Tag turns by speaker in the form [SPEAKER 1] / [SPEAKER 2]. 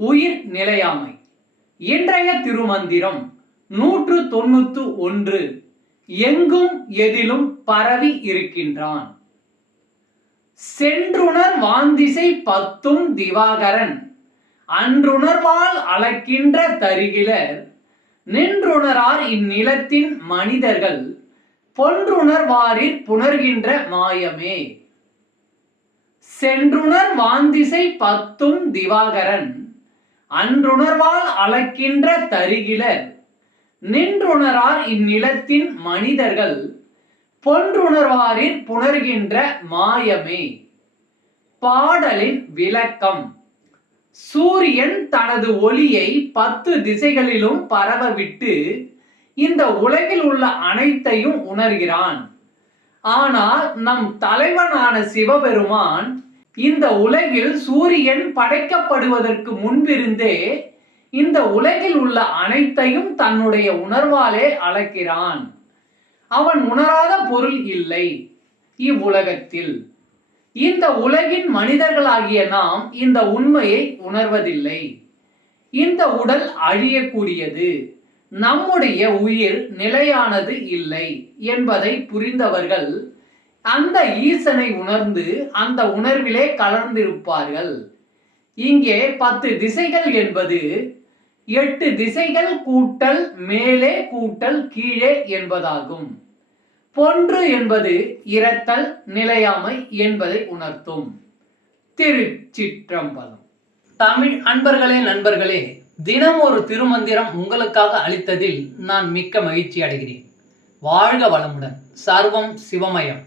[SPEAKER 1] உயிர் நிலையாமை இன்றைய திருமந்திரம் நூற்று தொண்ணூத்து ஒன்று. எங்கும் எதிலும் பரவி இருக்கின்றான். சென்றுணர் வாந்திசை பத்தும் திவாகரன். அன்றுணர்வால் அளக்கின்ற தருகிலர். நின்றுணரார் இந்நிலத்தின் மனிதர்கள். பொன்றுணர்வாரில் புணர்கின்ற மாயமே. சென்றுணர் வாந்திசை பத்தும் திவாகரன். அன்றுணர்வால் அளக்கின்ற தருகிலர் நின்றுணரார் இந்நிலத்தின் மனிதர்கள் பொன்றுணர்வாரின் புணர்கின்ற மாயமே. பாடலின் விளக்கம் சூரியன் தனது ஒளியை பத்து திசைகளிலும் பரவவிட்டு இந்த உலகில் உள்ள அனைத்தையும் உணர்கிறான். ஆனால் நம் தலைவனான சிவபெருமான் இந்த உலகில் சூரியன் படைக்கப்படுவதற்கு முன்பிருந்தே இந்த உலகில் உள்ள அனைத்தையும் தன்னுடைய உணர்வாலே அளக்கிறான். அவன் உணராத பொருள் இல்லை இவ்வுலகத்தில். இந்த உலகின் மனிதர்களாகிய நாம் இந்த உண்மையை உணர்வதில்லை. இந்த உடல் அழியக்கூடியது. நம்முடைய உயிர் நிலையானது இல்லை என்பதை புரிந்தவர்கள் அந்த ஈசனை உணர்ந்து அந்த உணர்விலே கலர்ந்திருப்பார்கள். இங்கே பத்து திசைகள் என்பது எட்டு திசைகள் கூட்டல் மேலே கூட்டல் கீழே என்பதாகும். பொன்று என்பது இரத்தல் நிலையாமை என்பதை உணர்த்தும். திருச்சிற்றம்பலம். தமிழ் அன்பர்களே நண்பர்களே தினம் ஒரு திருமந்திரம் உங்களுக்காக அளித்ததில் நான் மிக்க மகிழ்ச்சி அடைகிறேன். வாழ்க வளமுடன். சர்வம் சிவமயம்.